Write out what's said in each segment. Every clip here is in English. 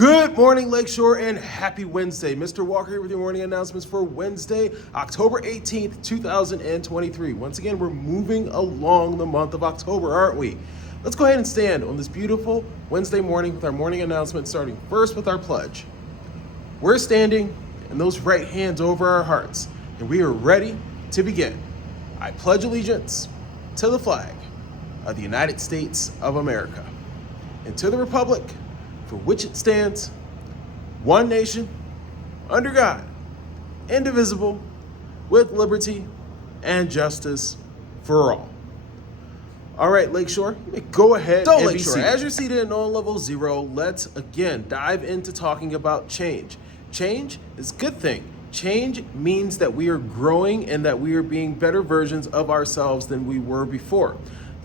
Good morning, Lakeshore, and happy Wednesday. Mr. Walker here with your morning announcements for Wednesday, October 18th, 2023. Once again, we're moving along the month of October, aren't we? Let's go ahead and stand on this beautiful Wednesday morning with our morning announcements, starting first with our pledge. We're standing and those right hands over our hearts, and we are ready to begin. I pledge allegiance to the flag of the United States of America and to the republic for which it stands, one nation, under God, indivisible, with liberty and justice for all. All right, Lakeshore, go ahead and be seated. As you're seated on level 0, let's again dive into talking about change. Change is a good thing. Change means that we are growing and that we are being better versions of ourselves than we were before.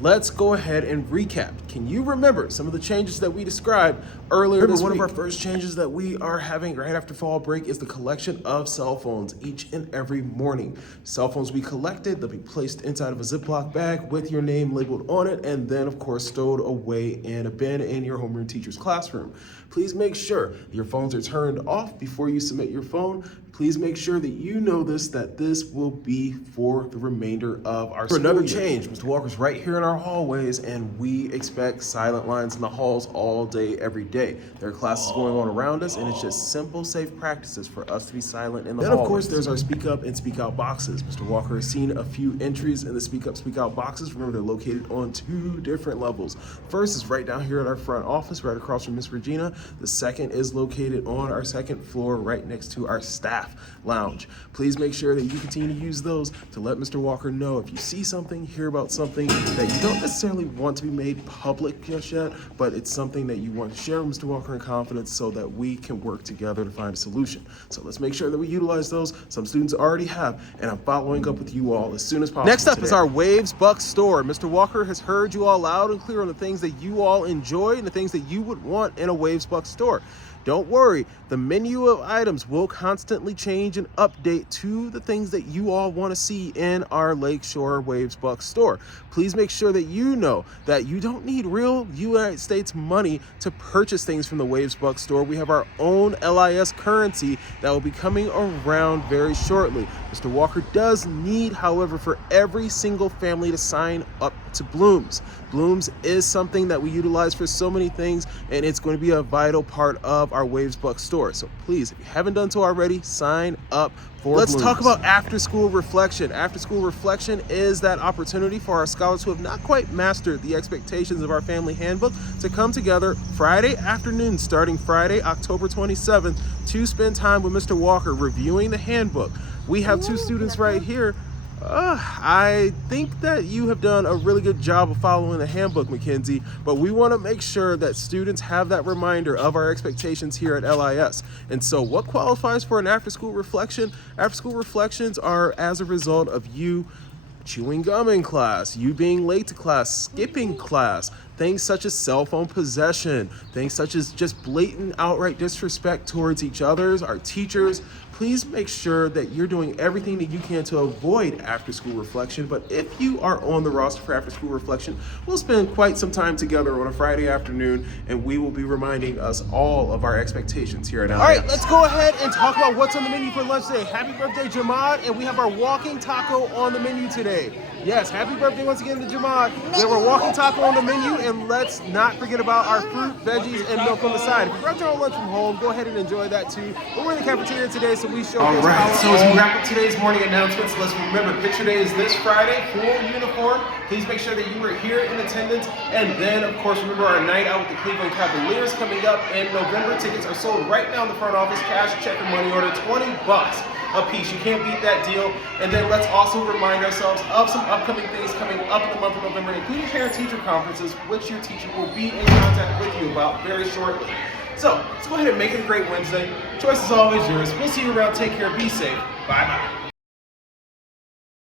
Let's go ahead and recap. Can you remember some of the changes that we described earlier this week? One of our first changes that we are having right after fall break is the collection of cell phones each and every morning. Cell phones will be collected, they'll be placed inside of a Ziploc bag with your name labeled on it, and then of course stowed away in a bin in your homeroom teacher's classroom. Please make sure your phones are turned off before you submit your phone. Please make sure that you know that this will be for the remainder of our school year. For another change, Mr. Walker's right here in our hallways, and we expect silent lines in the halls all day, every day. There are classes going on around us, and it's just simple, safe practices for us to be silent in the hallways. Then, of course, there's our Speak Up and Speak Out boxes. Mr. Walker has seen a few entries in the Speak Up, Speak Out boxes. Remember, they're located on 2 different levels. First is right down here at our front office, right across from Miss Regina. The second is located on our second floor, right next to our staff lounge. Please make sure that you continue to use those to let Mr. Walker know if you see something, hear about something that you don't necessarily want to be made public just yet, but it's something that you want to share with Mr. Walker in confidence so that we can work together to find a solution. So let's make sure that we utilize those. Some students already have, and I'm following up with you all as soon as possible. Next up is our Waves Buck store. Mr. Walker has heard you all loud and clear on the things that you all enjoy and the things that you would want in a Waves Buck store. Don't worry, the menu of items will constantly change and update to the things that you all want to see in our Lakeshore Waves Buck store. Please make sure that you know that you don't need real United States money to purchase things from the Waves Buck store. We have our own LIS currency that will be coming around very shortly. Mr. Walker does need, however, for every single family to sign up to Blooms. Blooms is something that we utilize for so many things, and it's going to be a vital part of our Waves Buck store. So please, if you haven't done so already, sign up for Blooms. Let's talk about after-school reflection. After-school reflection is that opportunity for our scholars who have not quite mastered the expectations of our family handbook to come together Friday afternoon, starting Friday, October 27th, to spend time with Mr. Walker reviewing the handbook. We have 2 students right here. I think that you have done a really good job of following the handbook, Mackenzie, but we want to make sure that students have that reminder of our expectations here at LIS. And so what qualifies for an after-school reflection? After-school reflections are as a result of you chewing gum in class, you being late to class, skipping class, things such as cell phone possession, things such as just blatant outright disrespect towards each other, our teachers. Please make sure that you're doing everything that you can to avoid after-school reflection. But if you are on the roster for after-school reflection, we'll spend quite some time together on a Friday afternoon, and we will be reminding us all of our expectations here at LIS. All right, let's go ahead and talk about what's on the menu for lunch today. Happy birthday, Jamad, and we have our walking taco on the menu today. Yes, happy birthday once again to Jamad. We have our walking taco on the menu, and let's not forget about our fruit, veggies, and milk on the side. If you brought your own lunch from home, go ahead and enjoy that too. But we're in the cafeteria today, so we showcase. All right, so as we wrap up today's morning announcements, let's remember Picture Day is this Friday, full uniform. Please make sure that you were here in attendance. And then, of course, remember our night out with the Cleveland Cavaliers coming up in November. Tickets are sold right now in the front office, cash, check, or money order, $20 a piece. You can't beat that deal. And then let's also remind ourselves of some upcoming things coming up in the month of November, including parent-teacher conferences, which your teacher will be in contact with you about very shortly. So let's go ahead and make it a great Wednesday. Choice is always yours. We'll see you around. Take care. Be safe. Bye-bye.